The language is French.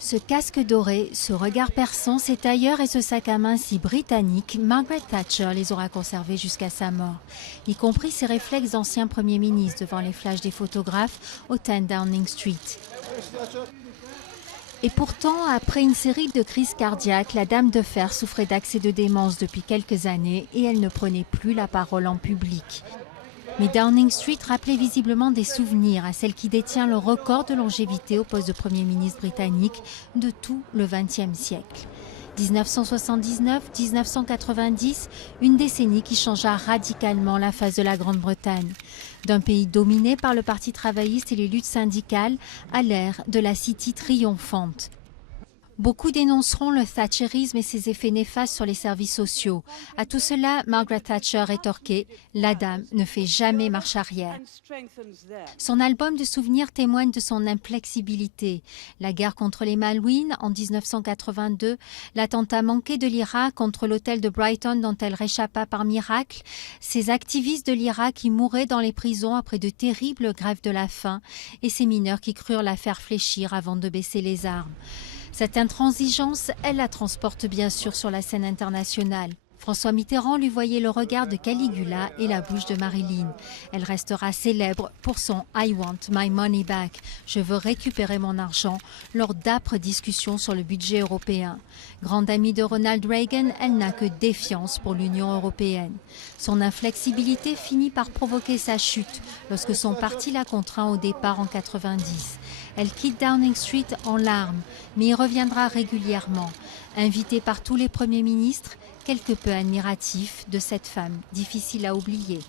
Ce casque doré, ce regard perçant, ces tailleurs et ce sac à main si britannique, Margaret Thatcher les aura conservés jusqu'à sa mort, y compris ses réflexes d'ancien Premier ministre devant les flashs des photographes au 10 Downing Street. Et pourtant, après une série de crises cardiaques, la Dame de Fer souffrait d'accès de démence depuis quelques années et elle ne prenait plus la parole en public. Mais Downing Street rappelait visiblement des souvenirs à celle qui détient le record de longévité au poste de Premier ministre britannique de tout le XXe siècle. 1979-1990, une décennie qui changea radicalement la face de la Grande-Bretagne. D'un pays dominé par le Parti travailliste et les luttes syndicales à l'ère de la City triomphante. Beaucoup dénonceront le thatcherisme et ses effets néfastes sur les services sociaux. À tout cela, Margaret Thatcher rétorquait « La dame ne fait jamais marche arrière ». Son album de souvenirs témoigne de son inflexibilité. La guerre contre les Malouines en 1982, l'attentat manqué de l'Irak contre l'hôtel de Brighton dont elle réchappa par miracle, ces activistes de l'Irak qui mouraient dans les prisons après de terribles grèves de la faim et ces mineurs qui crurent la faire fléchir avant de baisser les armes. Cette intransigeance, elle la transporte bien sûr sur la scène internationale. François Mitterrand lui voyait le regard de Caligula et la bouche de Marilyn. Elle restera célèbre pour son « I want my money back », « Je veux récupérer mon argent » lors d'âpres discussions sur le budget européen. Grande amie de Ronald Reagan, elle n'a que défiance pour l'Union européenne. Son inflexibilité finit par provoquer sa chute lorsque son parti la contraint au départ en 90. Elle quitte Downing Street en larmes, mais y reviendra régulièrement. Invitée par tous les premiers ministres, quelque peu admiratif de cette femme difficile à oublier.